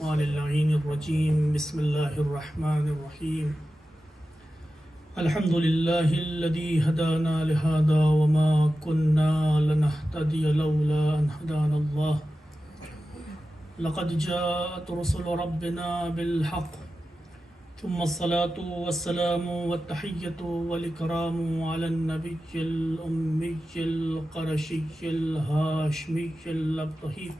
الشيطان اللعين الرجيم بسم الله الرحمن الرحيم الحمد لله الذي هدانا لهذا وما كنا لنهتدي لولا أن هدانا الله لقد جاءت رسل ربنا بالحق ثم الصلاة والسلام والتحية والإكرام على النبي الأمي القرشي الهاشمي الأبطحي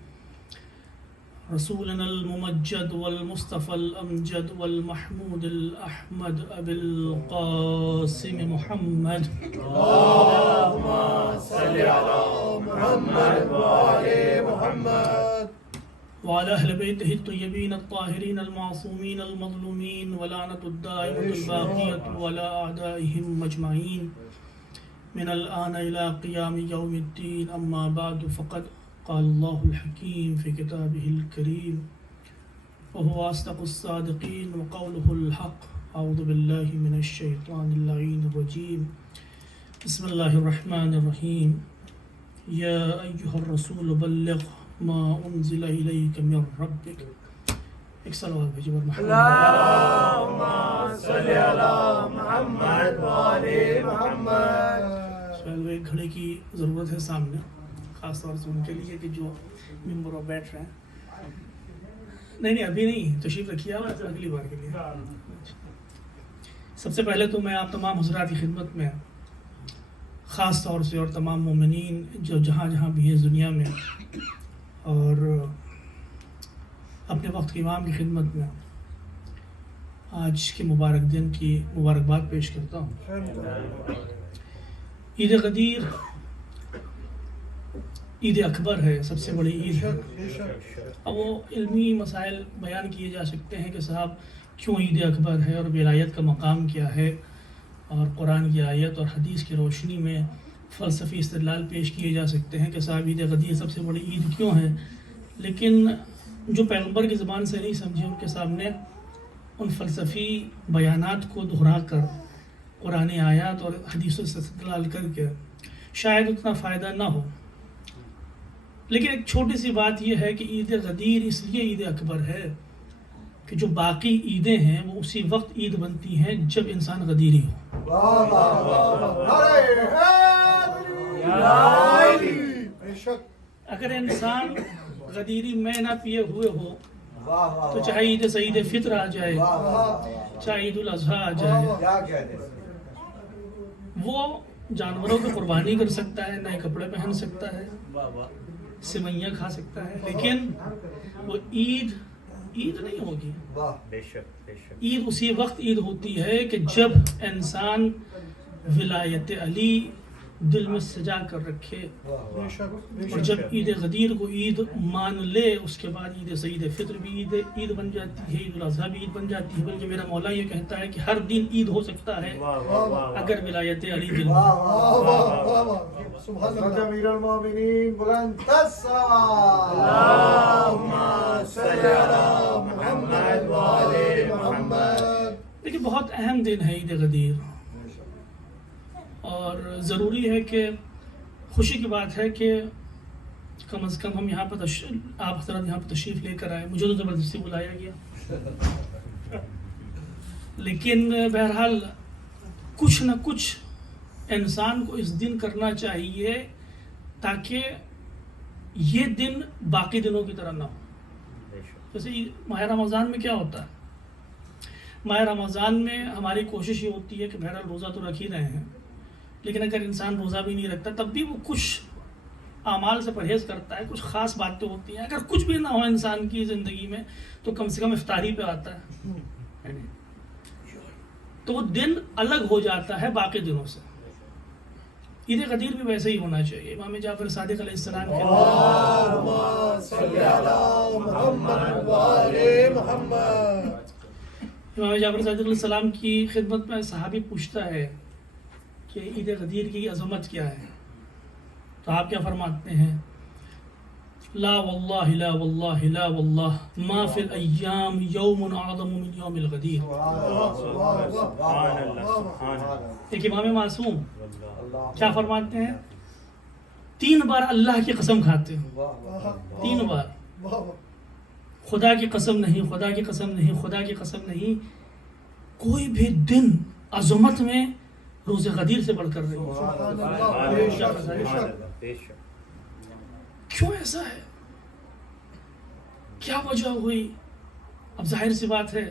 رسولنا الممجد والمصطفى الأمجد والمحمود الأحمد أبي القاسم محمد اللهم صل على محمد وآل محمد وعلى أهل بيته الطيبين الطاهرين المعصومين المظلومين ولعنة الدائمة الباقية ولا أعدائهم أجمعين من الآن إلى قيام يوم الدين أما بعد فقد قال الله الحكيم في كتابه الكريم وهو أصدق الصادقين وقوله الحق أعوذ بالله من الشيطان اللعين الرجيم بسم الله الرحمن الرحيم يا أيها الرسول بلغ ما أنزل إليك من ربك ایک صلوات بھیجو پر محمد اللهم صل على محمد وآل محمد. سہیل بھائی گھڑے کی ضرورت ہے سامنے خاص طور سے ان کے لیے کہ جو ممبر اور بیٹھ رہے ہیں. نہیں ابھی نہیں تشریف رکھیے آپ اگلی بار کے لیے. سب سے پہلے تو میں آپ تمام حضرات کی خدمت میں خاص طور سے اور تمام مومنین جو جہاں جہاں بھی ہیں دنیا میں اور اپنے وقت کے امام کی خدمت میں آج کے مبارک دن کی مبارکباد پیش کرتا ہوں. عید غدیر عید اکبر ہے، سب سے بڑی عید ہے. اب وہ علمی مسائل بیان کیے جا سکتے ہیں کہ صاحب کیوں عید اکبر ہے اور ولایت کا مقام کیا ہے، اور قرآن کی آیت اور حدیث کی روشنی میں فلسفی استدلال پیش کیے جا سکتے ہیں کہ صاحب عید غدیر سب سے بڑی عید کیوں ہے. لیکن جو پیغمبر کی زبان سے نہیں سمجھے ان کے سامنے ان فلسفی بیانات کو دہرا کر قرآن آیات اور حدیثوں سے استدلال کر کے شاید اتنا فائدہ نہ ہو. لیکن ایک چھوٹی سی بات یہ ہے کہ عید غدیر اس لیے عید اکبر ہے کہ جو باقی عیدیں ہیں وہ اسی وقت عید بنتی ہیں جب انسان غدیری ہو. اگر انسان غدیری میں نہ پیے ہوئے ہو تو چاہے عید سعید فطر آ جائے چاہے عید الاضحیٰ آ جائے وہ جانوروں کو قربانی کر سکتا ہے، نئے کپڑے پہن سکتا ہے، سوئیاں کھا سکتا ہے، لیکن وہ عید نہیں ہوگی. عید اسی وقت عید ہوتی ہے کہ جب انسان ولایت علی دل میں سجا کر رکھے اور جب عید غدیر کو عید مان لے اس کے بعد عید سعید فطر بھی عید بن جاتی ہے، عید الاضحیٰ بھی عید بن جاتی ہے. بلکہ میرا مولا یہ کہتا ہے کہ ہر دن عید ہو سکتا ہے اگر ولایت علی دل میں. حضرت امیر المومنین بلند اللهم صل على محمد وآل محمد. دیکھیے بہت اہم دن ہے عید غدیر، اور ضروری ہے کہ خوشی کی بات ہے کہ کم از کم ہم یہاں پر آپ حضرات یہاں پر تشریف لے کر آئے. مجھے تو زبردستی بلایا گیا، لیکن بہرحال کچھ نہ کچھ انسان کو اس دن کرنا چاہیے تاکہ یہ دن باقی دنوں کی طرح نہ ہو. جیسے ماہ رمضان میں کیا ہوتا ہے، ماہ رمضان میں ہماری کوشش یہ ہوتی ہے کہ بہرحال روزہ تو رکھ ہی رہے ہیں، لیکن اگر انسان روزہ بھی نہیں رکھتا تب بھی وہ کچھ اعمال سے پرہیز کرتا ہے. کچھ خاص باتیں ہوتی ہیں، اگر کچھ بھی نہ ہو انسان کی زندگی میں تو کم سے کم افطاری پہ آتا ہے، تو وہ دن الگ ہو جاتا ہے باقی دنوں سے. عید غدیر بھی ویسے ہی ہونا چاہیے. امام جعفر صادق علیہ السلام کے اللهم صل على محمد وآل محمد. امام جعفر صادق علیہ السلام کی خدمت میں صحابی پوچھتا ہے کہ عید غدیر کی عظمت کیا ہے، تو آپ کیا فرماتے ہیں؟ لا واللہ لا واللہ لا واللہ ما فی الایام یوم اعظم من یوم الغدیر. ایک امام معصوم کیا فرماتے ہیں؟ 3 بار اللہ کی قسم کھاتے ہیں، 3 بار خدا کی قسم نہیں، خدا کی قسم نہیں، خدا کی قسم نہیں، کوئی بھی دن عظمت میں روز غدیر سے بڑھ کر نہیں۔ سبحان اللہ، بے شک بے شک۔ کیوں ایسا ہے؟ کیا وجہ ہوئی؟ اب ظاہر سی بات ہے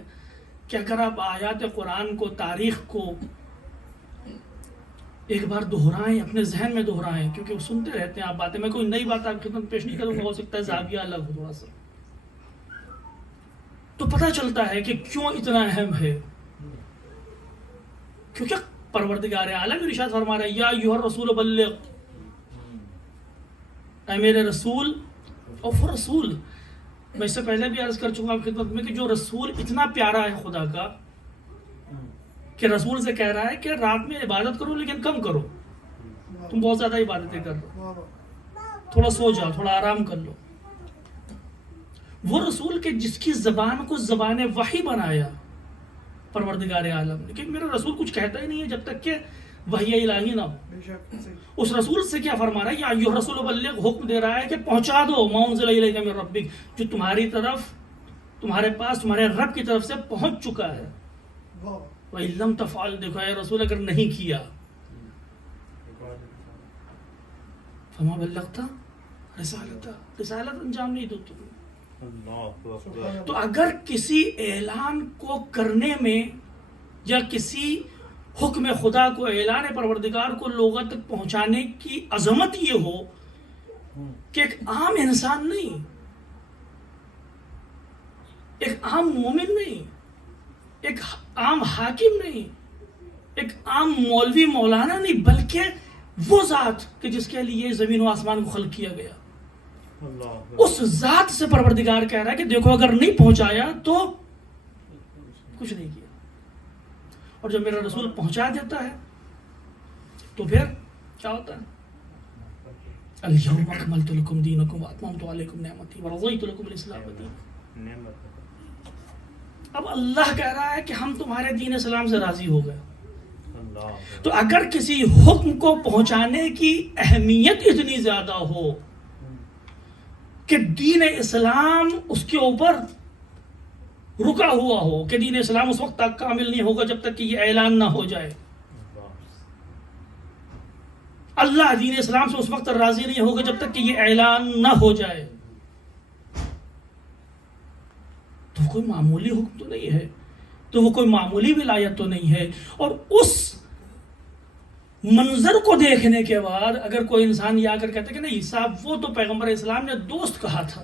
کہ اگر آپ آیات قرآن کو، تاریخ کو ایک بار دہرائیں، اپنے ذہن میں دہرائیں، کیونکہ وہ سنتے رہتے ہیں آپ باتیں، میں کوئی نئی بات آپ کی خدمت پیش نہیں کروں گا، ہو سکتا ہے زاویہ الگ ہو تھوڑا سا، تو پتہ چلتا ہے کہ کیوں اتنا اہم ہے۔ کیونکہ پروردگار عالم ارشاد فرما رہا ہے یا ایھا الرسول بلغ، اے میرے رسول، اور رسول میں اس سے پہلے بھی عرض کر چکا ہوں خدمت میں کہ جو رسول اتنا پیارا ہے خدا کا کہ رسول سے کہہ رہا ہے کہ رات میں عبادت کرو لیکن کم کرو، تم بہت زیادہ عبادتیں کر رہو، تھوڑا سو جاؤ، تھوڑا آرام کر لو۔ وہ رسول کے جس کی زبان کو زبان وحی بنایا پروردگار عالم نے، کہ میرا رسول کچھ کہتا ہی نہیں ہے جب تک کہ وحی الہی نہ ہو۔ اس رسول سے کیا فرما رہا ہے؟ یا ایھا الرسول بلغ، حکم دے رہا ہے کہ پہنچا دو ما انزل الیک من ربک، جو تمہاری طرف، تمہارے پاس تمہارے رب کی طرف سے پہنچ چکا ہے۔ وَإِن لَمْ تَفْعَلْ، دیکھو اے رسول اگر نہیں کیا، فما بلغت رسالت انجام نہیں دو تم۔ تو اگر کسی اعلان کو کرنے میں یا کسی حکم خدا کو، اعلان پروردگار کو لوگوں تک پہنچانے کی عظمت یہ ہو کہ ایک عام انسان نہیں، ایک عام مومن نہیں، ایک عام حاکم نہیں، ایک عام مولوی مولانا نہیں، بلکہ وہ ذات کہ جس کے لیے زمین و آسمان کو خلق کیا گیا، اس ذات سے پروردگار کہہ رہا ہے کہ دیکھو اگر نہیں پہنچایا تو کچھ نہیں کیا۔ اور جب میرا رسول پہنچا دیتا ہے تو پھر کیا ہوتا ہے؟ الیوم اکملت لکم دینکم واتممت علیکم نعمتی ورضیت لکم الاسلام دینا۔ اب اللہ کہہ رہا ہے کہ ہم تمہارے دین اسلام سے راضی ہو گئے۔ تو اگر کسی حکم کو پہنچانے کی اہمیت اتنی زیادہ ہو کہ دین اسلام اس کے اوپر رکا ہوا ہو، کہ دین اسلام اس وقت تک کامل نہیں ہوگا جب تک کہ یہ اعلان نہ ہو جائے، اللہ دین اسلام سے اس وقت راضی نہیں ہوگا جب تک کہ یہ اعلان نہ ہو جائے، تو کوئی معمولی حکم تو نہیں ہے، تو وہ کوئی معمولی ولایت تو نہیں ہے۔ اور اس منظر کو دیکھنے کے بعد اگر کوئی انسان یہ آ کر کہتا ہے کہ نہیں صاحب وہ تو پیغمبر اسلام نے دوست کہا تھا،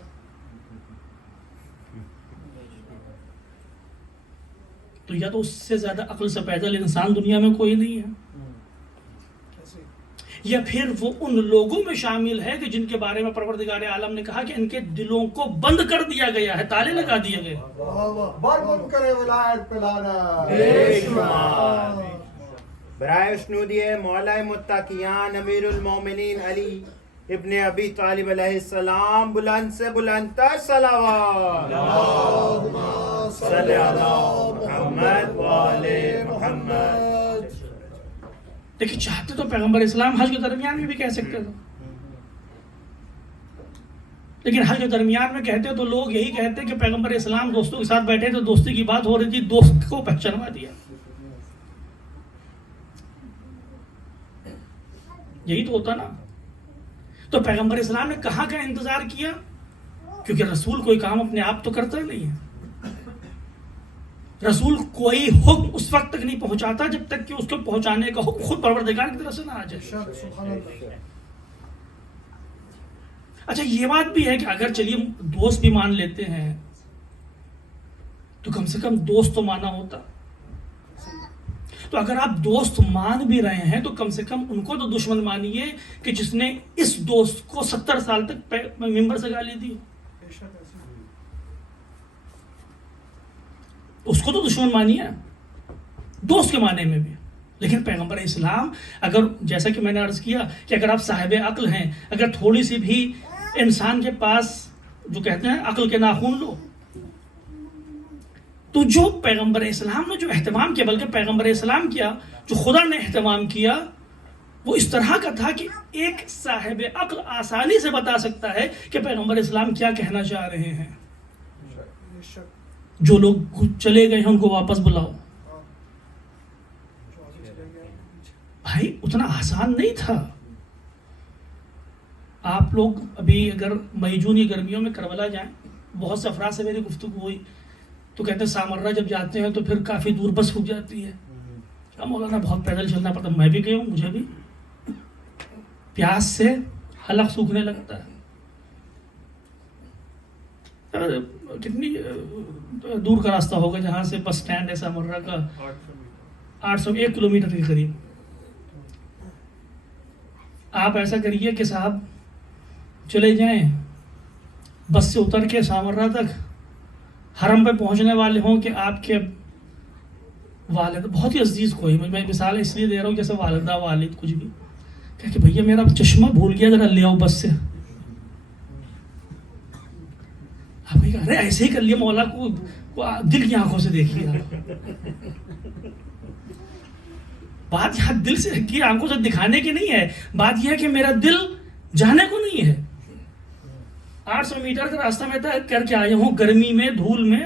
تو یا تو اس سے زیادہ عقل سے پیدل انسان دنیا میں کوئی نہیں ہے، یا پھر وہ ان لوگوں میں شامل ہے کہ جن کے بارے میں پروردگار عالم نے کہا کہ ان کے دلوں کو بند کر دیا گیا ہے، تالے لگا دیے گئے۔ برکت کرے ولایت پلانا۔ برائے اسنودی مولا متقیان امیر المومنین علی ابن ابی طالب علیہ السلام بلند سے بلند تر صلوات، اللہم صلی علی محمد وآلِ محمد۔ لیکن چاہتے تو پیغمبر اسلام حج کے درمیان میں بھی کہہ سکتے تھے، لیکن حج کے درمیان میں کہتے تو لوگ یہی کہتے کہ پیغمبر اسلام دوستوں کے ساتھ بیٹھے تو دوستی کی بات ہو رہی تھی، دوست کو پہچانوا دیا۔ یہی تو ہوتا نا۔ تو پیغمبر اسلام نے کہاں کا انتظار کیا؟ کیونکہ رسول کوئی کام اپنے آپ تو کرتا نہیں ہے، رسول کوئی حکم اس وقت تک نہیں پہنچاتا جب تک کہ اس کو پہنچانے کا حکم خود پروردگار کی طرف سے نہ آ جائے۔ اچھا یہ بات بھی ہے کہ اگر چلیے دوست بھی مان لیتے ہیں تو کم سے کم دوست تو مانا ہوتا، تو اگر آپ دوست مان بھی رہے ہیں تو کم سے کم ان کو تو دشمن مانیے کہ جس نے اس دوست کو 70 سال تک ممبر سے گالی دی، اس کو تو دشمن مانیے دوست کے معنی میں بھی۔ لیکن پیغمبر اسلام اگر جیسا کہ میں نے عرض کیا کہ اگر آپ صاحب عقل ہیں، اگر تھوڑی سی بھی انسان کے پاس جو کہتے ہیں عقل کے ناخن لو، تو جو پیغمبر اسلام نے جو اہتمام کیا، بلکہ پیغمبر اسلام کیا جو خدا نے اہتمام کیا، وہ اس طرح کا تھا کہ ایک صاحب عقل آسانی سے بتا سکتا ہے کہ پیغمبر اسلام کیا کہنا چاہ رہے ہیں۔ جو لوگ چلے گئے ہیں ان کو واپس بلاؤ. بھائی اتنا آسان نہیں تھا. آپ لوگ ابھی اگر مئی جون کی گرمیوں میں کربلا جائیں, بہت سے افراد سے میری گفتگو ہوئی تو کہتے ہیں سامرہ جب جاتے ہیں تو پھر کافی دور بس رک جاتی ہے. مولانا بہت پیدل چلنا پڑتا. میں بھی گیا ہوں, مجھے بھی پیاس سے حلق سوکھنے لگتا ہے. کتنی دور کا راستہ ہوگا جہاں سے بس اسٹینڈ ہے سامرہ کا؟ 801 کلومیٹر کے قریب. آپ ایسا کریے کہ صاحب چلے جائیں, بس سے اتر کے سامرہ تک حرم پہ پہنچنے والے ہوں کہ آپ کے والد, بہت ہی عزیز کوئی, میں مثال اس لیے دے رہا ہوں جیسے والدہ والد کچھ بھی, کہ بھیا میرا چشمہ بھول گیا, ذرا لے آؤ بس سے. آپ کہیں ارے ایسے ہی کر لیا, مولا کو دل کی آنکھوں سے دیکھیے. بات یہاں دل سے کی آنکھوں سے دکھانے کی نہیں ہے, بات یہ ہے کہ میرا دل جانے کو نہیں ہے. 800 میٹر کا راستہ میں طے کر کے آیا ہوں, گرمی میں, دھول میں,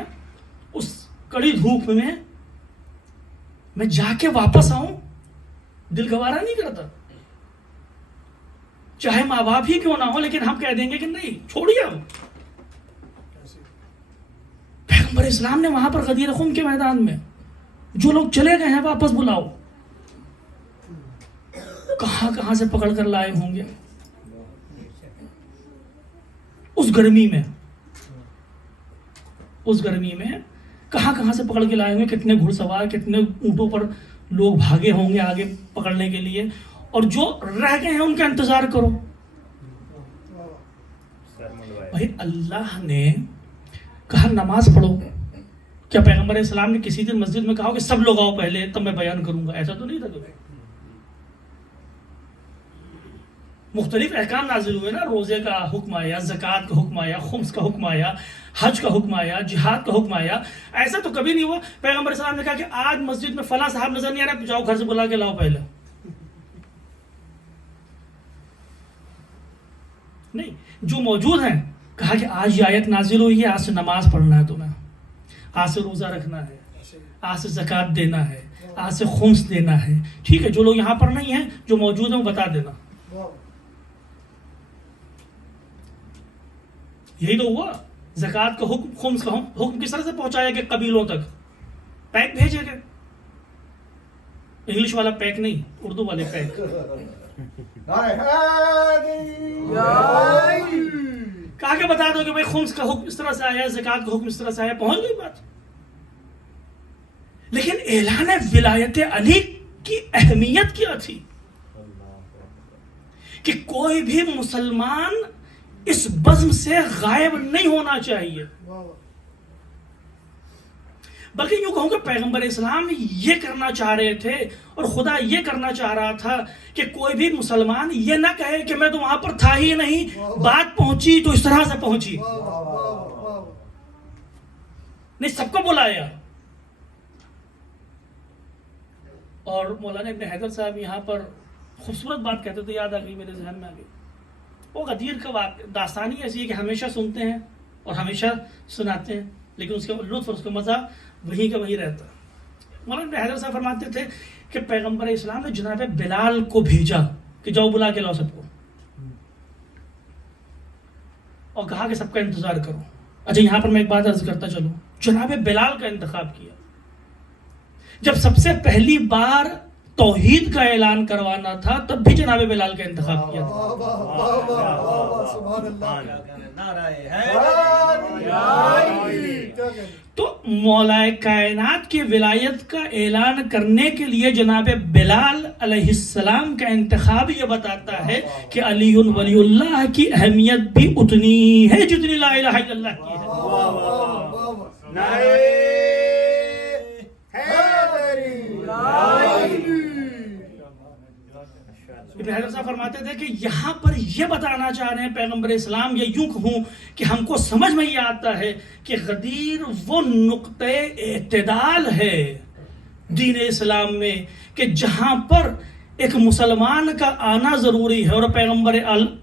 اس کڑی دھوپ میں جا کے واپس آؤں, دل گوارا نہیں کرتا. چاہے ماں باپ ہی کیوں نہ ہو, لیکن ہم کہہ دیں گے کہ نہیں چھوڑیے. ہم پیغمبر اسلام نے وہاں پر غدیر خم کے میدان میں جو لوگ چلے گئے ہیں واپس بلاؤ. کہاں کہاں سے پکڑ کر لائے ہوں گے اس گرمی میں کہاں کہاں سے پکڑ کے لائے ہوں گے. کتنے گھڑ سوار, کتنے اونٹوں پر لوگ بھاگے ہوں گے آگے پکڑنے کے لیے. اور جو رہ گئے ہیں ان کا انتظار کرو. بھائی اللہ نے کہا نماز پڑھو. کیا پیغمبر اسلام نے کسی دن مسجد میں کہا کہ سب لوگ آؤ پہلے تب میں بیان کروں گا؟ ایسا تو نہیں تھا. کبھی مختلف احکام نازل ہوئے نا, روزے کا حکم آیا, زکوٰۃ کا حکم آیا, خمس کا حکم آیا, حج کا حکم آیا, جہاد کا حکم آیا. ایسا تو کبھی نہیں ہوا پیغمبر اسلام نے کہا کہ آج مسجد میں فلاں صاحب نظر نہیں آ رہا, جاؤ گھر سے بلا کے لاؤ پہلے. نہیں, جو موجود ہیں کہا کہ آج یہ آیت نازل ہوئی ہے, آج سے نماز پڑھنا ہے تمہیں, آج سے روزہ رکھنا ہے, آج سے زکوٰۃ دینا ہے, آج سے خمس دینا ہے. ٹھیک ہے, جو لوگ یہاں پر نہیں ہیں جو موجود ہیں وہ بتا دینا. یہی تو ہوا. زکوٰۃ کا حکم, خمس کا حکم کس طرح سے پہنچایا کہ قبیلوں تک پیک بھیجے گئے. انگلش والا پیک نہیں, اردو والے پیک. کہا کہ بتا دو کہ بھائی خمس کا حکم اس طرح سے آیا, زکوٰۃ کا حکم اس طرح سے آیا, پہنچ گئی بات. لیکن اعلان ولایت علی کی اہمیت کیا تھی کہ کوئی بھی مسلمان اس بزم سے غائب نہیں ہونا چاہیے. بلکہ یوں کہوں کہ پیغمبر اسلام یہ کرنا چاہ رہے تھے اور خدا یہ کرنا چاہ رہا تھا کہ کوئی بھی مسلمان یہ نہ کہے کہ میں تو وہاں پر تھا ہی نہیں, بات پہنچی تو اس طرح سے پہنچی. نہیں, سب کو بلایا. اور مولانا ابن حیدر صاحب یہاں پر خوبصورت بات کہتے تھے, یاد آ گئی میرے ذہن میں آ گئی. وہ غدیر کا داستانی ایسی ہے کہ ہمیشہ سنتے ہیں اور ہمیشہ سناتے ہیں, لیکن اس کا لطف اور اس کا مزہ وہیں کا وہیں رہتا ہے. مولانا ابن حیدر صاحب فرماتے تھے کہ پیغمبر اسلام نے جناب بلال کو بھیجا کہ جاؤ بلا کے لاؤ سب کو, اور کہا کہ سب کا انتظار کرو. اچھا, یہاں پر میں ایک بات عرض کرتا چلوں, جناب بلال کا انتخاب کیا. جب سب سے پہلی بار توحید کا اعلان کروانا تھا تب بھی جناب بلال کا انتخاب کیا تھا. تو مولا کائنات کی ولایت کا اعلان کرنے کے لیے جناب بلال علیہ السلام کا انتخاب یہ بتاتا ہے کہ علی ولی اللہ کی اہمیت بھی اتنی ہے جتنی لا الہ الا اللہ کی ہے. ابن حجر صاحب فرماتے تھے کہ یہاں پر یہ بتانا چاہ رہے ہیں پیغمبر اسلام, یا یوں کہوں کہ ہم کو سمجھ میں یہ آتا ہے کہ غدیر وہ نقطۂ اعتدال ہے دین اسلام میں کہ جہاں پر ایک مسلمان کا آنا ضروری ہے، اور پیغمبر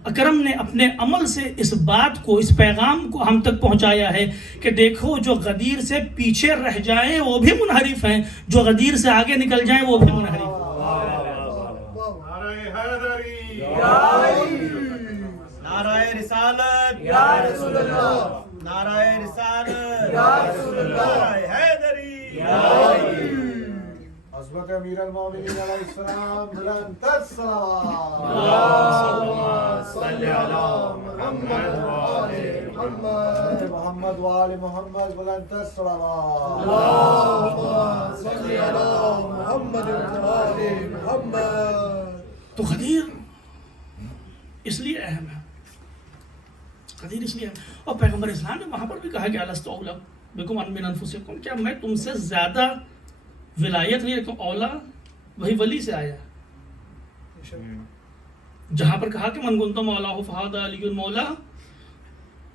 اکرم نے اپنے عمل سے اس بات کو، اس پیغام کو ہم تک پہنچایا ہے کہ دیکھو جو غدیر سے پیچھے رہ جائیں وہ بھی منحرف ہیں، جو غدیر سے آگے نکل جائیں وہ بھی منحرف ہیں۔ نعرہ رسالت یا رسول اللہ، نعرہ رسالت یا رسول اللہ، نعرہ حیدری حضرت امیر المومنین علیہ السلام، بلند تر صلوات۔ اللہم صلی علی محمد وآل محمد محمد وآل محمد، بلند تر صلوات۔ اللهم صل على محمد وآل محمد۔ تو غدیر اس لیے اہم ہے، غدیر اس لیے اہم ہے۔ اور پیغمبر اسلام نے وہاں پر بھی کہا کہ الست اولی بکم من انفسکم، کیا میں تم سے زیادہ ولایت نہیں رکھتا ہوں؟ اولا وہی ولی سے آیا، جہاں پر کہا کہ من کنت مولا فہذا علی المولا،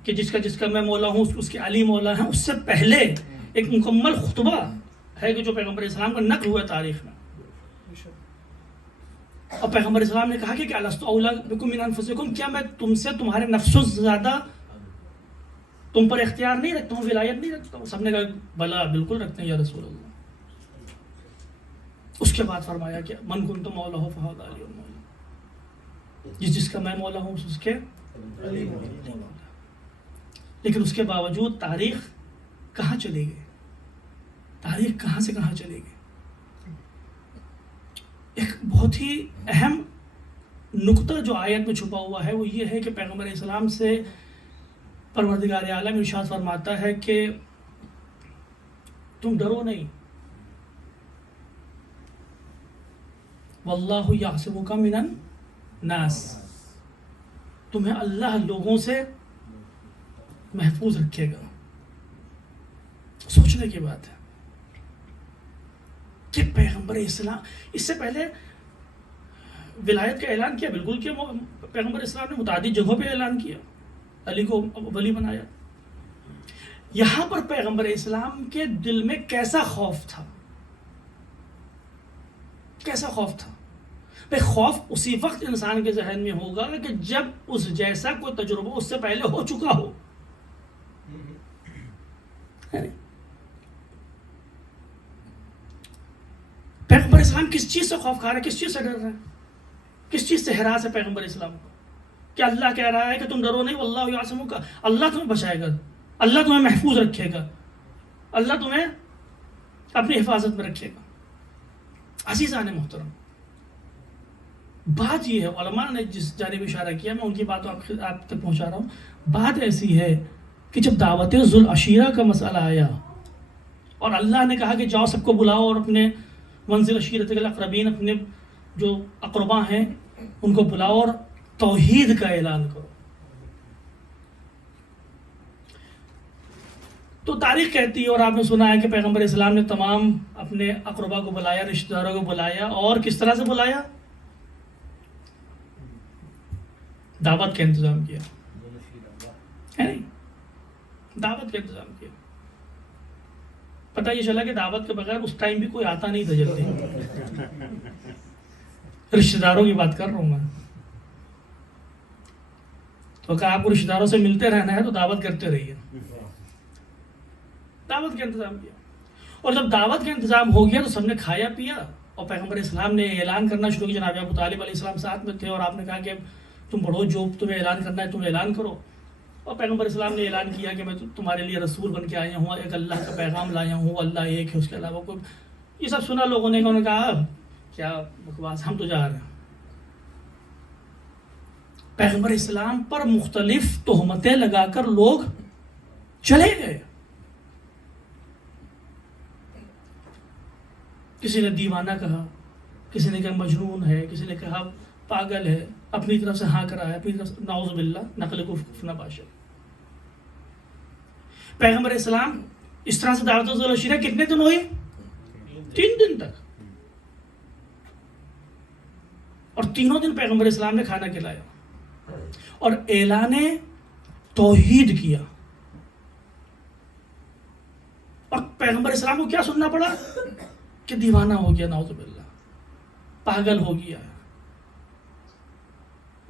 کہ جس کا میں مولا ہوں اس کے علی مولا ہیں۔ اس سے پہلے ایک مکمل خطبہ ہے کہ جو پیغمبر اسلام کا نقل ہوا ہے تاریخ میں، اور پیغمبر اسلام نے کہا کہ الست اولی بکم من انفسکم، کیا میں تم سے تمہارے نفسوں سے زیادہ تم پر اختیار نہیں رکھتا ہوں، ولایت نہیں رکھتا ہوں؟ سب نے کہا بلا بالکل رکھتے ہیں یا رسول اللہ۔ اس کے بعد فرمایا کہ من کنت مولا فہذا علی المولا، جس کا میں مولا ہوں اس کے علی مولا۔ لیکن اس کے باوجود تاریخ کہاں چلی گئی؟ تاریخ کہاں سے کہاں چلی گئی؟ ایک بہت ہی اہم نقطہ جو آیت میں چھپا ہوا ہے وہ یہ ہے کہ پیغمبر اسلام سے پروردگار عالم ارشاد فرماتا ہے کہ تم ڈرو نہیں، واللہ یعصمک من الناس، تمہیں اللہ لوگوں سے محفوظ رکھے گا۔ سوچنے کی بات ہے کہ پیغمبر اسلام اس سے پہلے ولایت کا اعلان کیا، بالکل کیا، پیغمبر اسلام نے متعدد جگہوں پہ اعلان کیا، علی کو ولی بنایا۔ یہاں پر پیغمبر اسلام کے دل میں کیسا خوف تھا، کیسا خوف تھا؟ بھئی خوف اسی وقت انسان کے ذہن میں ہوگا کہ جب اس جیسا کوئی تجربہ اس سے پہلے ہو چکا ہو۔ پیغمبر اسلام کس چیز سے خوف کھا رہا ہے، کس چیز سے ڈر رہا ہے، کس چیز سے ہراس ہے پیغمبر اسلام کو؟ کہ اللہ کہہ رہا ہے کہ تم ڈرو نہیں، واللہ یعصمک، اللہ تمہیں بچائے گا، اللہ تمہیں محفوظ رکھے گا، اللہ تمہیں اپنی حفاظت میں رکھے گا۔ عزیزان محترم، بات یہ ہے، علماء نے جس جانب اشارہ کیا میں ان کی بات آپ تک پہنچا رہا ہوں۔ بات ایسی ہے کہ جب دعوت ذو العشیرہ کا مسئلہ آیا اور اللہ نے کہا کہ جاؤ سب کو بلاؤ اور اپنے منزل عشیرتک الاقربین، اپنے جو اقربا ہیں ان کو بلاؤ اور توحید کا اعلان کرو، تو تاریخ کہتی ہے اور آپ نے سنا ہے کہ پیغمبر اسلام نے تمام اپنے اقربا کو بلایا، رشتہ داروں کو بلایا، اور کس طرح سے بلایا؟ دعوت کا انتظام کیا ہے، نہیں؟ دعوت کا انتظام کیا۔ پتہ یہ چلا کہ دعوت کے بغیر اس ٹائم بھی کوئی آتا نہیں تھا جلدی۔ رشتہ داروں کی بات کر رہا ہوں میں، تو کہ آپ کو رشتہ داروں سے ملتے رہنا ہے تو دعوت کرتے رہیے۔ دعوت کا انتظام کیا، اور جب دعوت کا انتظام ہو گیا تو سب نے کھایا پیا، اور پیغمبر اسلام نے اعلان کرنا شروع کیا۔ جناب ابو طالب علیہ السلام ساتھ میں تھے اور آپ نے کہا کہ تم بڑھو، جو تمہیں اعلان کرنا ہے تم اعلان کرو۔ اور پیغمبر اسلام نے اعلان کیا کہ میں تمہارے لیے رسول بن کے آیا ہوں، ایک اللہ کا پیغام لایا ہوں، اللہ ایک ہے، اس کے علاوہ کوئی۔ یہ سب سنا لوگوں نے، انہوں نے کہا کیا بکواس، ہم تو جا رہے ہیں۔ پیغمبر اسلام پر مختلف تہمتیں لگا کر لوگ چلے گئے۔ کسی نے دیوانہ کہا، کسی نے کہا مجنون ہے، کسی نے کہا پاگل ہے، اپنی طرف سے ہاں کرا ہے، اپنی طرف سے نعوذ باللہ نقل کفر نباشر۔ پیغمبر اسلام اس طرح سے دعوت ذو العشیرہ کتنے دن ہوئی؟ 3 دن تک، اور تینوں دن پیغمبر اسلام نے کھانا کھلایا اور اعلان توحید کیا۔ اور پیغمبر اسلام کو کیا سننا پڑا؟ کہ دیوانہ ہو گیا، نعوذ باللہ، پاگل ہو گیا،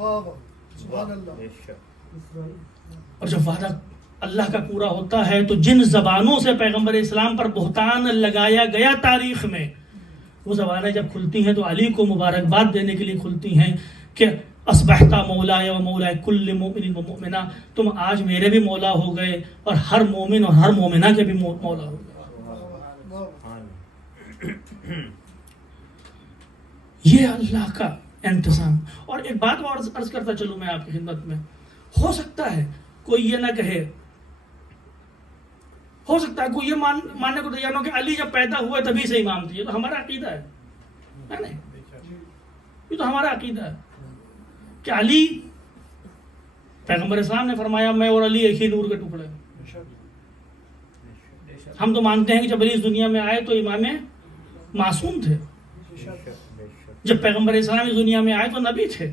واہ واہ سبحان اللہ بے شک اور جب وعدہ اللہ کا پورا ہوتا ہے تو جن زبانوں سے پیغمبر اسلام پر بہتان لگایا گیا تاریخ میں، وہ زبانیں جب کھلتی ہیں تو علی کو مبارکباد دینے کے لیے کھلتی ہیں کہ اصبحت مولا و مولا کل مومن و مومنہ، تم آج میرے بھی مولا ہو گئے اور ہر مومن اور ہر مومنہ کے بھی مولا ہو گئے. یہ اللہ کا انتظام. اور ایک بات اور عرض کرتا چلوں میں آپ کی خدمت میں، ہو سکتا ہے کوئی یہ نہ کہے، ہو سکتا ہے کوئی یہ ماننے کو تیار ہو کہ علی جب پیدا ہوئے تبھی سے امام تھے. یہ تو ہمارا عقیدہ ہے نہیں، یہ تو ہمارا عقیدہ ہے کہ علی، پیغمبر اسلام نے فرمایا میں اور علی ایک ہی نور کے ٹکڑے. ہم تو مانتے ہیں کہ جب علی اس دنیا میں آئے تو امام معصوم تھے، جب پیغمبر اسلام اس دنیا میں آئے تو نبی تھے.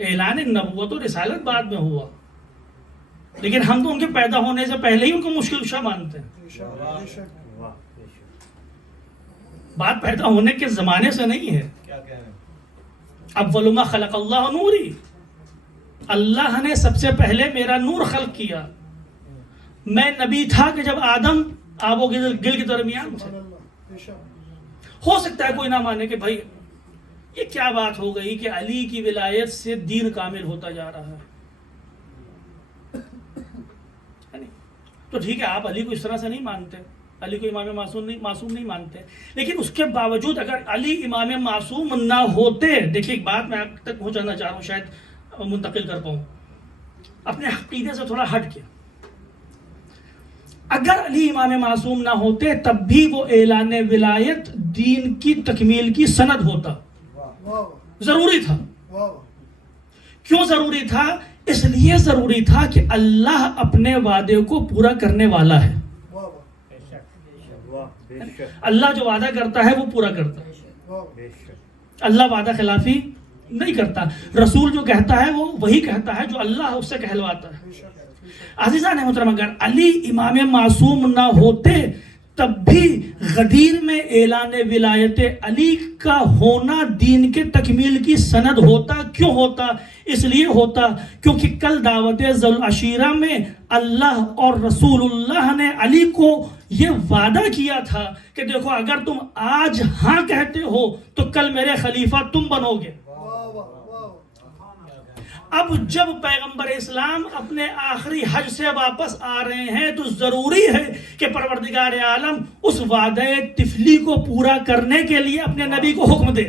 اعلان نبوت و رسالت بعد میں ہوا، لیکن ہم تو ان کے پیدا ہونے سے پہلے ہی ان کو مشکل کشا مانتے ہیں. بات پیدا ہونے کے زمانے سے نہیں ہے. اول ما خلق اللہ نوری، اللہ نے سب سے پہلے میرا نور خلق کیا. میں نبی تھا کہ جب آدم آب و گل کے درمیان تھے. ہو سکتا ہے کوئی نہ مانے کہ بھائی یہ کیا بات ہو گئی کہ علی کی ولایت سے دین کامل ہوتا جا رہا ہے. تو ٹھیک ہے، آپ علی کو اس طرح سے نہیں مانتے، علی کو امام معصوم نہیں مانتے، لیکن اس کے باوجود اگر علی امام معصوم نہ ہوتے، دیکھیے ایک بات میں آپ تک پہنچانا چاہ رہا ہوں، شاید منتقل کر پاؤں اپنے عقیدے سے تھوڑا ہٹ کے. اگر علی امام معصوم نہ ہوتے تب بھی وہ اعلان ولایت دین کی تکمیل کی سند ہوتا. ضروری تھا. کیوں ضروری تھا؟ اس لیے ضروری تھا کہ اللہ اپنے وعدے کو پورا کرنے والا ہے. اللہ جو وعدہ کرتا ہے وہ پورا کرتا ہے. اللہ وعدہ خلافی نہیں کرتا. رسول جو کہتا ہے وہ وہی کہتا ہے جو اللہ اس سے کہلواتا ہے. عزیزان محترم، اگر علی امام معصوم نہ ہوتے تب بھی غدیر میں اعلان ولایت علی کا ہونا دین کے تکمیل کی سند ہوتا. کیوں ہوتا؟ اس لیے ہوتا کیونکہ کل دعوت ذوالعشیرہ میں اللہ اور رسول اللہ نے علی کو یہ وعدہ کیا تھا کہ دیکھو اگر تم آج ہاں کہتے ہو تو کل میرے خلیفہ تم بنو گے. اب جب پیغمبر اسلام اپنے آخری حج سے واپس آ رہے ہیں تو ضروری ہے کہ پروردگار عالم اس وعدہ طفلی کو پورا کرنے کے لیے اپنے نبی کو حکم دے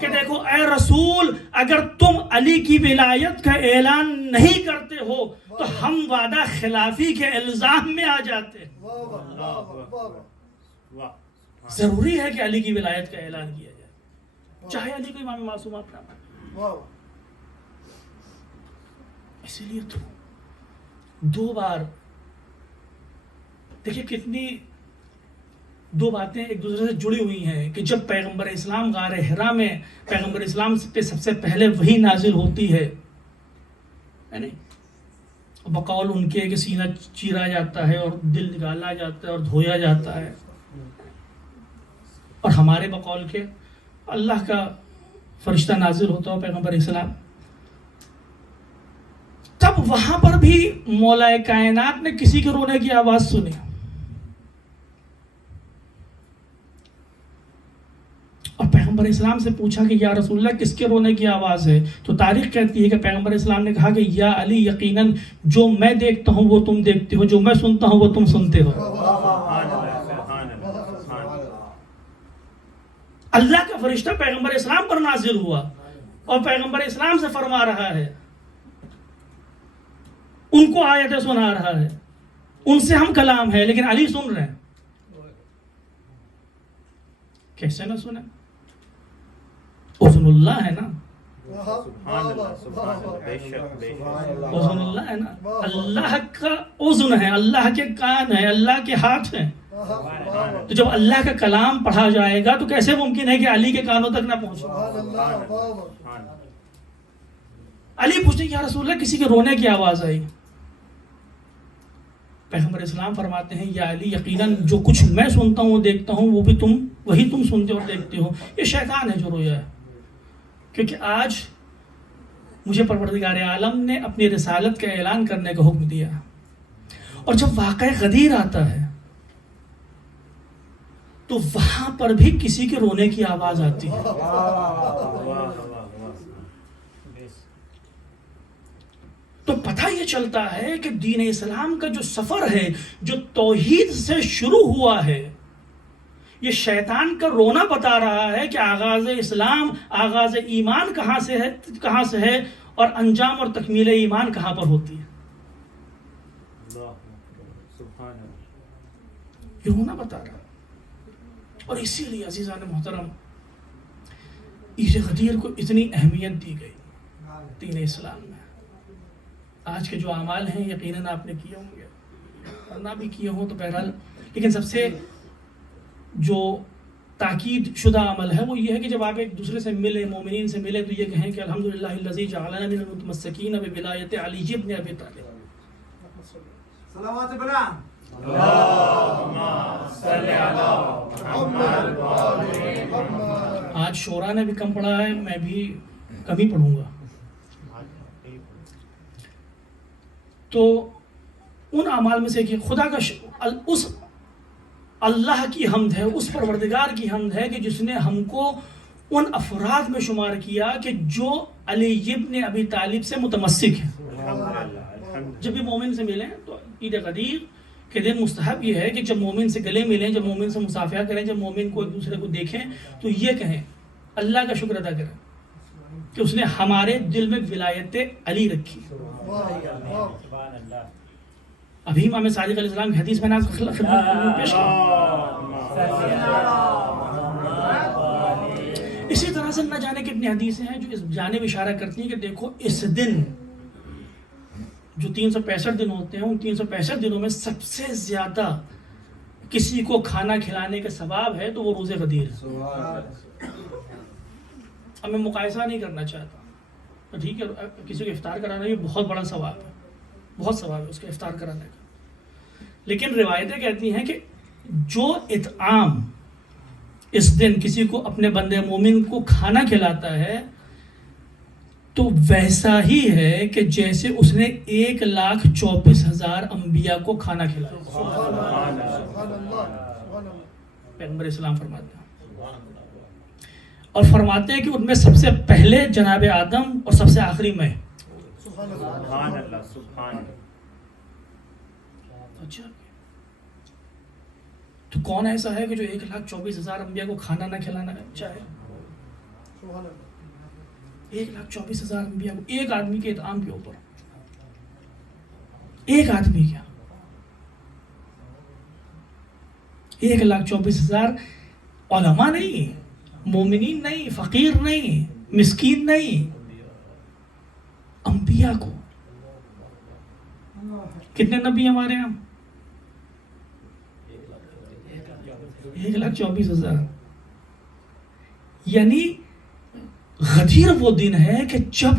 کہ دیکھو اے رسول، اگر تم علی کی ولایت کا اعلان نہیں کرتے ہو تو ہم وعدہ خلافی کے الزام میں آ جاتے. ضروری ہے کہ علی کی ولایت کا اعلان کیا جائے، چاہے علی کو امام معصوم آپ نہ مانیں. اسی لیے تو 2 بار دیکھیں کتنی 2 باتیں ایک دوسرے سے جڑی ہوئی ہیں کہ جب پیغمبر اسلام غار حرا میں پیغمبر اسلام پہ سب سے پہلے وحی نازل ہوتی ہے بقول ان کے کہ سینہ چیرا جاتا ہے اور دل نکالا جاتا ہے اور دھویا جاتا ہے، اور ہمارے بقول کے اللہ کا فرشتہ نازل ہوتا ہے پیغمبر اسلام. تب وہاں پر بھی مولا کائنات نے کسی کے رونے کی آواز سنی. اور پیغمبر اسلام سے پوچھا کہ یا رسول اللہ کس کے رونے کی آواز ہے؟ تو تاریخ کہتی ہے کہ پیغمبر اسلام نے کہا کہ یا علی یقیناً جو میں دیکھتا ہوں وہ تم دیکھتے ہو، جو میں سنتا ہوں وہ تم سنتے ہو. اللہ کا فرشتہ پیغمبر اسلام پر نازل ہوا اور پیغمبر اسلام سے فرما رہا ہے، ان کو آیتیں سنا رہا ہے، ان سے ہم کلام ہے، لیکن علی سن رہے ہیں. کیسے نہ سنیں؟ اذن اللہ ہے نا، اذن اللہ ہے نا، اللہ کا اذن ہے، اللہ کے کان ہے، اللہ کے ہاتھ ہیں. تو جب اللہ کا کلام پڑھا جائے گا تو کیسے ممکن ہے کہ علی کے کانوں تک نہ پہنچے؟ علی پوچھتے یا رسول اللہ کسی کے رونے کی آواز آئی. پیغمبر اسلام فرماتے ہیں یا علی یقیناً جو کچھ میں سنتا ہوں دیکھتا ہوں وہ بھی وہی تم سنتے اور دیکھتے ہو. یہ شیطان ہے جو رویا ہے. کیونکہ آج مجھے پروردگار عالم نے اپنی رسالت کا اعلان کرنے کا حکم دیا، اور جب واقعہ غدیر آتا ہے تو وہاں پر بھی کسی کے رونے کی آواز آتی ہے. تو پتہ یہ چلتا ہے کہ دین اسلام کا جو سفر ہے، جو توحید سے شروع ہوا ہے، یہ شیطان کا رونا بتا رہا ہے کہ آغاز اسلام، آغاز ایمان کہاں سے ہے اور انجام اور تکمیل ایمان کہاں پر ہوتی ہے. یہ رونا بتا رہا ہے. اور اسی لیے عزیزان محترم، عید غدیر کو اتنی اہمیت دی گئی دین اسلام میں. آج کے جو اعمال ہیں یقیناً آپ نے کیے ہوں گے، اور نہ بھی کیے ہوں تو بہرحال، لیکن سب سے جو تاکید شدہ عمل ہے وہ یہ ہے کہ جب آپ ایک دوسرے سے ملے، مومنین سے ملے، تو یہ کہیں کہ الحمدللہ الذی جعلنا من المتمسکین بولایت علی ابن ابی طالب. صلوات بنا. آج شورا نے بھی کم پڑھا ہے، میں بھی کم ہی پڑھوں گا. تو ان اعمال میں سے کہ خدا کا اس اللہ کی حمد ہے، اس پروردگار کی حمد ہے کہ جس نے ہم کو ان افراد میں شمار کیا کہ جو علی ابن ابی طالب سے متمسک ہیں. جب بھی مومن سے ملیں تو عید غدیر کے دن مستحب یہ ہے کہ جب مومن سے گلے ملیں، جب مومن سے مصافحہ کریں، جب مومن کو ایک دوسرے کو دیکھیں تو یہ کہیں، اللہ کا شکر ادا کریں کہ اس نے ہمارے دل میں ولایت علی رکھی. ابھی امام صادق علیہ السلام کی حدیث میں نے آپ کو خدمت میں پیش کی. اسی طرح سے نہ جانے کتنی حدیثیں ہیں جو اس جانب اشارہ کرتی ہیں کہ دیکھو اس دن جو 365 دن ہوتے ہیں، ان 365 دنوں میں سب سے زیادہ کسی کو کھانا کھلانے کا ثواب ہے تو وہ روزہ غدیر ہے. اب میں مقایسہ نہیں کرنا چاہتا، ٹھیک ہے، کسی کو افطار کرانا یہ بہت بڑا ثواب ہے، بہت ثواب ہے اس کے افطار کرانے کا. لیکن روایتیں کہتی ہیں کہ جو اطعام اس دن کسی کو اپنے بندے مومن کو کھانا کھلاتا ہے تو ویسا ہی ہے کہ جیسے اس نے 1,24,000 انبیاء کو کھانا کھلایا. پیغمبر اسلام فرماتے ہیں، اور فرماتے ہیں کہ ان میں سب سے پہلے جناب آدم اور سب سے آخری میں. سبحان اللہ، سبحان اللہ. اچھا، تو کون ایسا ہے کہ جو 1,24,000 انبیاء کو کھانا نہ کھلانا چاہے؟ 1,24,000 انبیاء کو ایک آدمی کے اطعام کے اوپر، ایک آدمی کیا 1,24,000 علماء نہیں، مومنین نہیں، فقیر نہیں، مسکین نہیں، انبیاء کو. کتنے نبی ہمارے یہاں؟ 1,24,000. یعنی غدیر وہ دن ہے کہ جب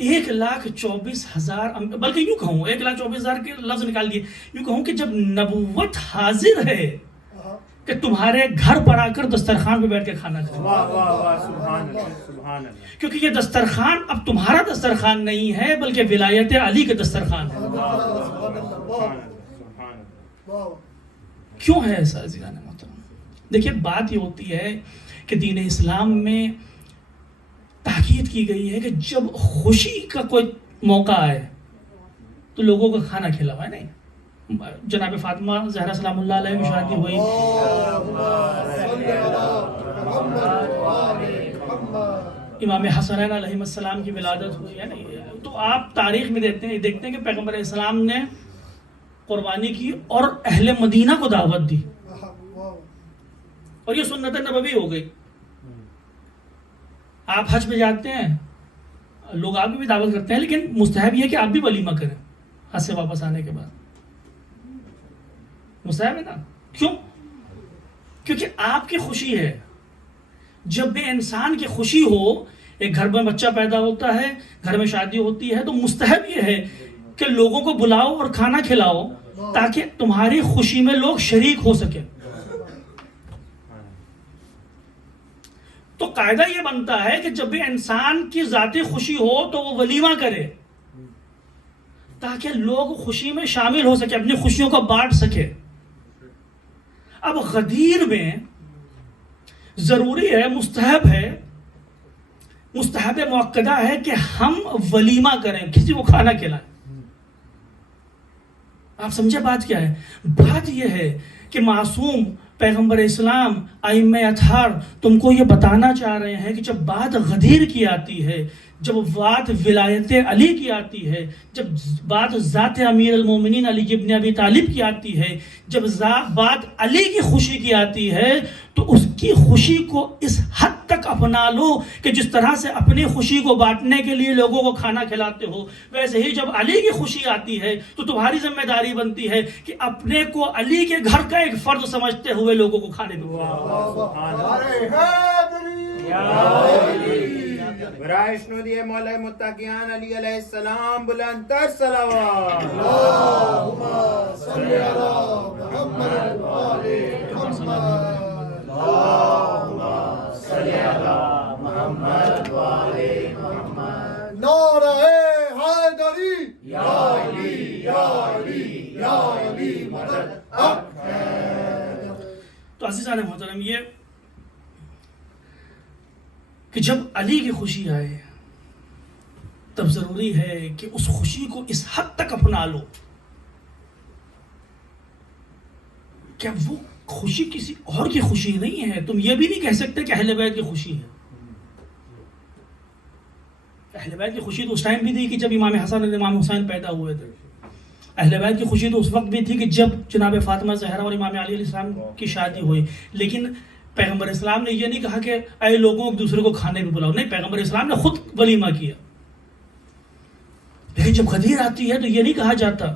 1,24,000 بلکہ یوں کہوں 1,24,000 کے لفظ نکال دیے، یوں کہوں کہ جب نبوت حاضر ہے کہ تمہارے گھر پر آ کر دسترخوان پہ بیٹھ کے کھانا کھائے. واہ واہ واہ، سبحان اللہ، سبحان اللہ. کیونکہ یہ دسترخوان اب تمہارا دسترخوان نہیں ہے بلکہ ولایت علی کا دسترخوان ہے. کیوں ہے ایسا عزیزان محترم؟ دیکھیے بات یہ ہوتی ہے کہ دین اسلام میں تاکید کی گئی ہے کہ جب خوشی کا کوئی موقع آئے تو لوگوں کو کھانا کھلاوائے. نہیں، جناب فاطمہ زہرا سلام اللہ علیہ کی شادی ہوئی، امام حسنین علیہ السلام کی ولادت ہوئی ہے. نہیں تو آپ تاریخ میں دیکھتے ہیں کہ پیغمبر اسلام نے قربانی کی اور اہل مدینہ کو دعوت دی، اور یہ سنت نبوی ہو گئی. آپ حج پہ جاتے ہیں، لوگ آپ کی بھی دعوت کرتے ہیں، لیکن مستحب یہ ہے کہ آپ بھی ولیمہ کریں حج سے واپس آنے کے بعد. مستحب ہے نا؟ کیوں؟ کیونکہ آپ کی خوشی ہے. جب بھی انسان کی خوشی ہو، ایک گھر میں بچہ پیدا ہوتا ہے، گھر میں شادی ہوتی ہے، تو مستحب یہ ہے کہ لوگوں کو بلاؤ اور کھانا کھلاؤ تاکہ تمہاری خوشی میں لوگ شریک ہو سکیں. تو قاعدہ یہ بنتا ہے کہ جب بھی انسان کی ذاتی خوشی ہو تو وہ ولیمہ کرے تاکہ لوگ خوشی میں شامل ہو سکے، اپنی خوشیوں کو بانٹ سکے۔ اب غدیر میں ضروری ہے، مستحب مؤکدہ ہے کہ ہم ولیمہ کریں، کسی کو کھانا کھلائیں۔ آپ سمجھے بات کیا ہے؟ بات یہ ہے کہ معصوم پیغمبر اسلام ائمہ اطہار تم کو یہ بتانا چاہ رہے ہیں کہ جب بات غدیر کی آتی ہے، جب بات ولایت علی کی آتی ہے، جب بات ذات امیر المومنین علی ابن ابی طالب کی آتی ہے، جب بات علی کی خوشی کی آتی ہے، تو اس کی خوشی کو اس حد تک اپنا لو کہ جس طرح سے اپنی خوشی کو بانٹنے کے لیے لوگوں کو کھانا کھلاتے ہو، ویسے ہی جب علی کی خوشی آتی ہے تو تمہاری ذمہ داری بنتی ہے کہ اپنے کو علی کے گھر کا ایک فرد سمجھتے ہوئے لوگوں کو کھانے برائے اشنودی مولا متقیان علی علیہ السلام بلند تر صلوات۔ اللهم صل على محمد وآل محمد۔ اللهم صل على محمد وآل محمد۔ نعرہ حیدری یا علی یا علی یا علی مدد حق ہے۔ تو عزیزان محترم، یہ کہ جب علی کی خوشی آئے تب ضروری ہے کہ اس خوشی کو اس حد تک اپنا لو کہ وہ خوشی کسی اور کی خوشی نہیں ہے۔ تم یہ بھی نہیں کہہ سکتے کہ اہل بیت کی خوشی ہے۔ اہل بیت کی خوشی تو اس ٹائم بھی تھی کہ جب امام حسن اور امام حسین پیدا ہوئے تھے۔ اہل بیت کی خوشی تو اس وقت بھی تھی کہ جب جناب فاطمہ زہرا اور امام علی علیہ السلام کی شادی ہوئی۔ لیکن پیغمبر اسلام نے یہ نہیں کہا کہ اے لوگوں ایک دوسرے کو کھانے پہ بلاؤ، نہیں، پیغمبر اسلام نے خود ولیمہ کیا۔ لیکن جب غدیر آتی ہے تو یہ نہیں کہا جاتا،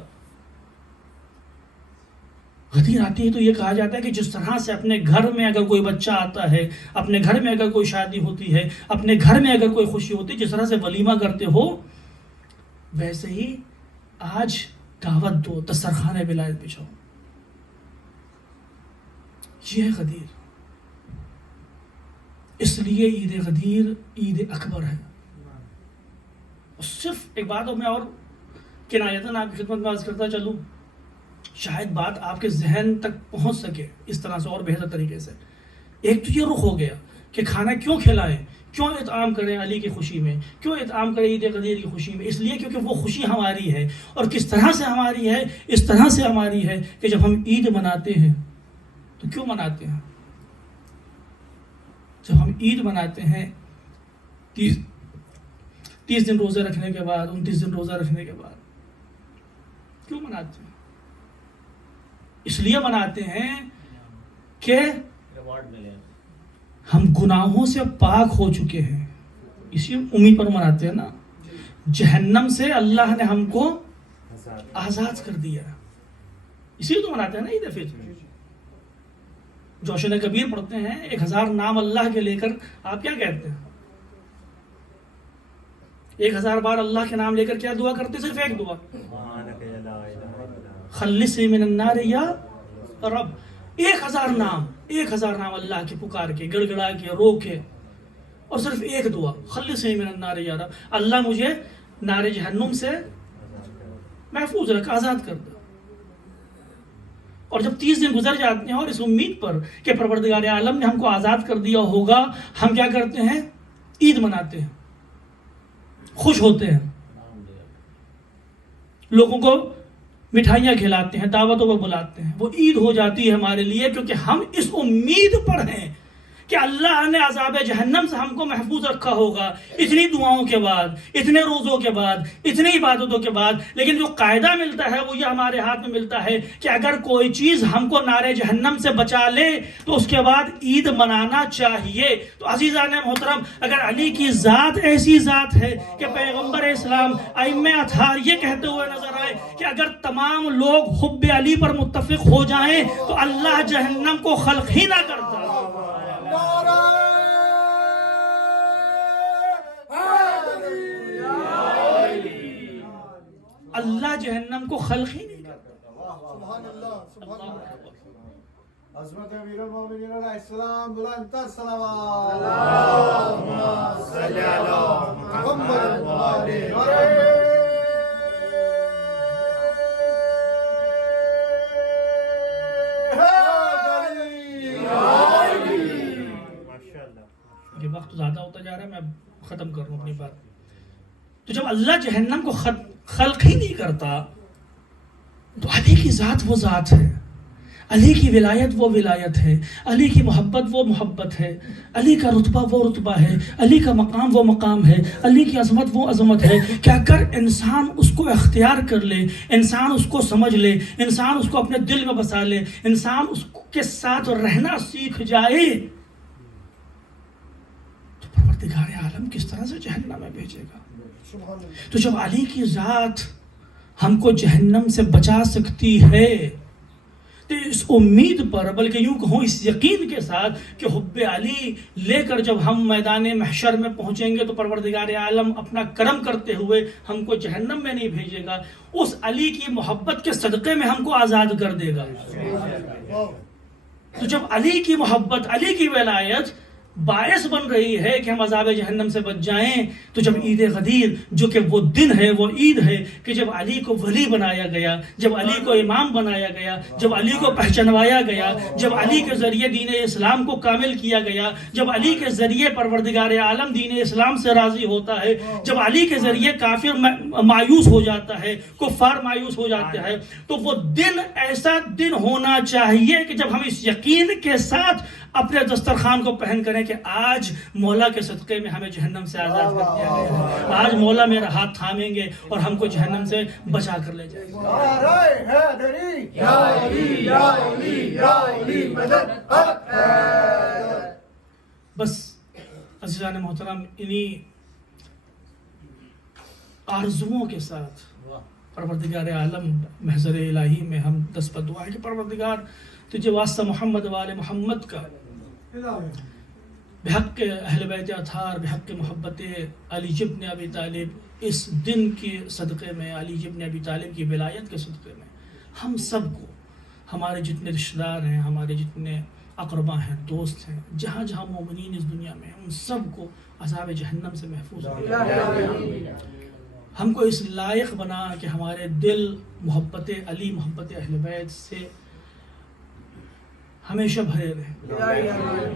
غدیر آتی ہے تو یہ کہا جاتا ہے کہ جس طرح سے اپنے گھر میں اگر کوئی بچہ آتا ہے، اپنے گھر میں اگر کوئی شادی ہوتی ہے، اپنے گھر میں اگر کوئی خوشی ہوتی ہے، جس طرح سے ولیمہ کرتے ہو، ویسے ہی آج دعوت دو، دسترخوان ولایت بچھاؤ۔ یہ ہے غدیر۔ اس لیے عید غدیر عید اکبر ہے۔ اور صرف ایک بات میں اور کنایتاً آپ کی خدمت میں عرض کرتا چلوں، شاید بات آپ کے ذہن تک پہنچ سکے اس طرح سے اور بہتر طریقے سے۔ ایک تو یہ رخ ہو گیا کہ کھانا کیوں کھلائیں، کیوں اطعام کریں علی کی خوشی میں، کیوں اطعام کریں عید غدیر کی خوشی میں؟ اس لیے کیونکہ وہ خوشی ہماری ہے۔ اور کس طرح سے ہماری ہے؟ اس طرح سے ہماری ہے کہ جب ہم عید مناتے ہیں تو کیوں مناتے ہیں؟ جب ہم عید مناتے ہیں 30 دن روزے رکھنے کے بعد، 29 دن روزہ رکھنے کے بعد، کیوں مناتے ہیں؟ اس لیے مناتے ہیں کہ ہم گناہوں سے پاک ہو چکے ہیں، اسی امید پر مناتے ہیں نا۔ جہنم سے اللہ نے ہم کو آزاد کر دیا، اسی لیے تو مناتے ہیں نا عید فطر۔ جوشن کبیر پڑھتے ہیں 1000 نام اللہ کے لے کر، آپ کیا کہتے ہیں؟ 1000 بار اللہ کے نام لے کر کیا دعا کرتے؟ صرف ایک دعا، خلصنی من النار یا رب۔ 1000 نام اللہ کے پکار کے، گڑ گڑا کے، رو کے، اور صرف ایک دعا، خلصنی من النار یا رب، اللہ مجھے نار جہنم سے محفوظ رکھ، آزاد کر دے۔ اور جب 30 دن گزر جاتے ہیں اور اس امید پر کہ پروردگار عالم نے ہم کو آزاد کر دیا ہوگا، ہم کیا کرتے ہیں؟ عید مناتے ہیں، خوش ہوتے ہیں، لوگوں کو مٹھائیاں کھلاتے ہیں، دعوتوں پر بلاتے ہیں۔ وہ عید ہو جاتی ہے ہمارے لیے کیونکہ ہم اس امید پر ہیں کہ اللہ نے عذاب جہنم سے ہم کو محفوظ رکھا ہوگا، اتنی دعاؤں کے بعد، اتنے روزوں کے بعد، اتنی عبادتوں کے بعد۔ لیکن جو قاعدہ ملتا ہے وہ یہ ہمارے ہاتھ میں ملتا ہے کہ اگر کوئی چیز ہم کو نار جہنم سے بچا لے تو اس کے بعد عید منانا چاہیے۔ تو عزیزان محترم، اگر علی کی ذات ایسی ذات ہے کہ پیغمبر اسلام ائمہ اطہار یہ کہتے ہوئے نظر آئے کہ اگر تمام لوگ حب علی پر متفق ہو جائیں تو اللہ جہنم کو خلق ہی نہ کرتا۔ اللہ جہنم کو خلق ہی نہیں کرتا۔ سبحان اللہ، سبحان اللہ۔ عظمت امیر المومنین علیہ السلام بلند تر صلوات. اللهم صل على محمد وآل یہ وقت زیادہ ہوتا جا رہا ہے، میں اب ختم کر رہا ہوں اپنی بات. تو جب اللہ جہنم کو خلق ہی نہیں کرتا تو علی کی ذات وہ ذات ہے، علی کی ولایت وہ ولایت ہے، علی کی محبت وہ محبت ہے، علی کا رتبہ وہ رتبہ ہے، علی کا مقام وہ مقام ہے، علی کی عظمت وہ عظمت ہے کہ اگر انسان اس کو اختیار کر لے، انسان اس کو سمجھ لے، انسان اس کو اپنے دل میں بسا لے، انسان اس کے ساتھ رہنا سیکھ جائے تو پروردگار عالم کس طرح سے جہنم میں بھیجے گا. تو جب علی کی ذات ہم کو جہنم سے بچا سکتی ہے تو اس امید پر، بلکہ یوں کہوں اس یقین کے ساتھ کہ حب علی لے کر جب ہم میدان محشر میں پہنچیں گے تو پروردگار عالم اپنا کرم کرتے ہوئے ہم کو جہنم میں نہیں بھیجے گا، اس علی کی محبت کے صدقے میں ہم کو آزاد کر دے گا. تو جب علی کی محبت، علی کی ولایت باعث بن رہی ہے کہ ہم عذاب جہنم سے بچ جائیں، تو جب عید غدیر جو کہ وہ دن ہے، وہ عید ہے کہ جب علی کو ولی بنایا گیا، جب علی کو امام بنایا گیا، جب علی کو پہچنوایا گیا، جب علی کے ذریعے دین اسلام کو کامل کیا گیا، جب علی کے ذریعے پروردگار عالم دین اسلام سے راضی ہوتا ہے، جب علی کے ذریعے کافر مایوس ہو جاتا ہے، کفار مایوس ہو جاتے ہیں، تو وہ دن ایسا دن ہونا چاہیے کہ جب ہم اس یقین کے ساتھ اپنے دسترخوان کو پہن کریں کہ آج مولا کے صدقے میں ہمیں جہنم سے آزاد کر دیا گیا ہے، آج مولا میرا ہاتھ تھامیں گے اور ہم کو جہنم سے بچا کر لے جائیں گے. یا علی یا علی یا علی مدد حق ہے. بس عزیزان محترم، انہی آرزوؤں کے ساتھ پروردگار عالم محضر الہی میں ہم دست بدعا ہے کہ پروردگار تجھے واسطہ محمد و آل محمد کا بحق اہل بیت اطہار، بحق محبت علی ابن ابی طالب، اس دن کے صدقے میں، علی ابن ابی طالب کی ولایت کے صدقے میں ہم سب کو، ہمارے جتنے رشتہ دار ہیں، ہمارے جتنے اقربا ہیں، دوست ہیں، جہاں جہاں مومنین اس دنیا میں ہیں، ان سب کو عذاب جہنم سے محفوظ رکھے. ہم کو اس لائق بنا کہ ہمارے دل محبت علی، محبت اہل بیت سے ہمیشہ بھرے رہے.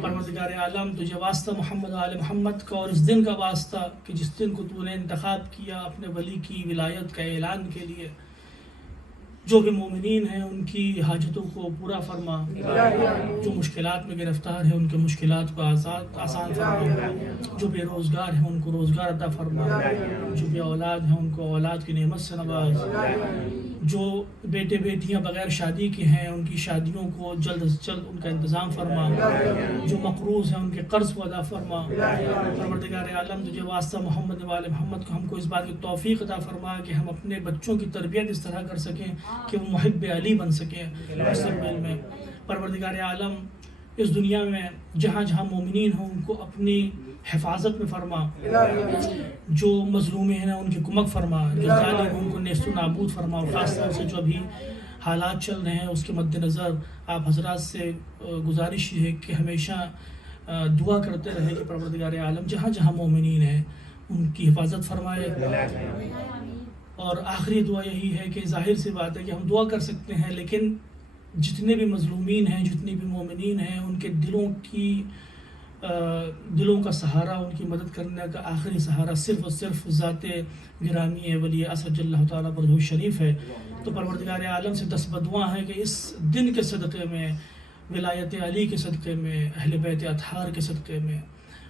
پروردگار عالم تجھے واسطہ محمد و آل محمد کا اور اس دن کا واسطہ کہ جس دن کو تو نے انتخاب کیا اپنے ولی کی ولایت کا اعلان کے لیے، جو بھی مومنین ہیں ان کی حاجتوں کو پورا فرما، جو مشکلات میں گرفتار ہیں ان کے مشکلات کو آسان فرما، جو بے روزگار ہیں ان کو روزگار عطا فرما، جو بے اولاد ہیں ان کو اولاد کی نعمت سے نواز، جو بیٹے بیٹیاں بغیر شادی کے ہیں ان کی شادیوں کو جلد از جلد ان کا انتظام فرما، جو مقروض ہیں ان کے قرض کو ادا فرما. پروردگار عالم تجھے واسطہ محمد و آل محمد کو ہم کو اس بات کی توفیق عطا فرما کہ ہم اپنے بچوں کی تربیت اس طرح کر سکیں کہ وہ محب علی بن سکیں مستقبل میں. پروردگار عالم اس دنیا میں جہاں جہاں مومنین ہوں ان کو اپنی حفاظت میں فرما، جو مظلوم ہیں ان کی کمک فرما، جو ظالم ہیں ان کو نیست و نابود فرما. اور خاص طور سے جو ابھی حالات چل رہے ہیں اس کے مد نظر آپ حضرات سے گزارش ہے کہ ہمیشہ دعا کرتے رہے کہ پروردگار عالم جہاں جہاں مومنین ہیں ان کی حفاظت فرمائے. اور آخری دعا یہی ہے کہ ظاہر سی بات ہے کہ ہم دعا کر سکتے ہیں، لیکن جتنے بھی مظلومین ہیں، جتنے بھی مومنین ہیں، ان کے دلوں کا سہارا، ان کی مدد کرنے کا آخری سہارا صرف اور صرف ذات گرامی ولی اسد اللہ تعالیٰ برہ شریف ہے. تو پروردگار عالم سے دست بدعا ہے کہ اس دن کے صدقے میں، ولایت علی کے صدقے میں، اہل بیت اطہار کے صدقے میں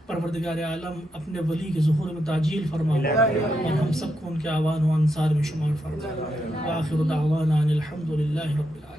پروردگار عالم اپنے ولی کے ظہور میں تعجیل فرما اور ہم سب کو ان کے اعوان و انصار میں شمار فرما. وآخر دعوانا ان الحمد للہ رب العالمین.